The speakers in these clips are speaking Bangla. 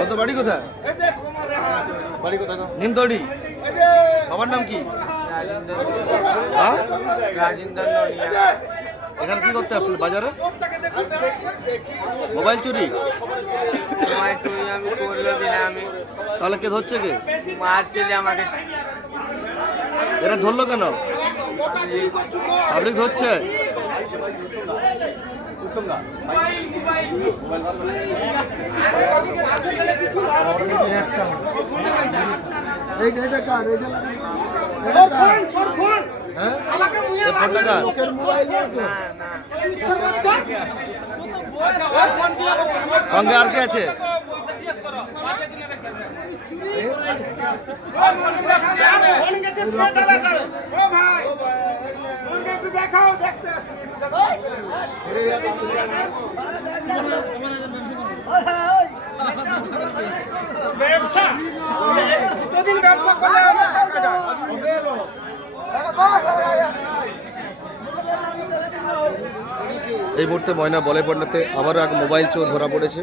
কত বাড়ি কোথায়? বাড়ি কোথায় গো? বাবার নাম কি? হ্যাঁ? এখানে কি করতে আসছিল বাজারে? মোবাইল চুরি? সময় আমি করল বিনা আমি। তাহলে কে ধরছে কে? মারছিলে আমাকে। এরা ধরলো কেন? পাবলিক ধরছে? হ্যাঁ সঙ্গে আর কে আছে এই মুহূর্তে ময়না বলে পড়নাতে আবারও এক মোবাইল চোর ধরা পড়েছে।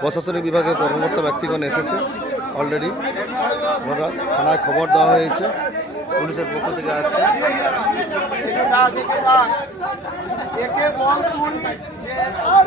প্রশাসনিক বিভাগের কর্মকর্তা ব্যক্তিগণ এসেছে অলরেডি ওরা থানায় খবর দেওয়া হয়েছে। পুলিশের পক্ষ থেকে আসছে। একে বল তুই যে আর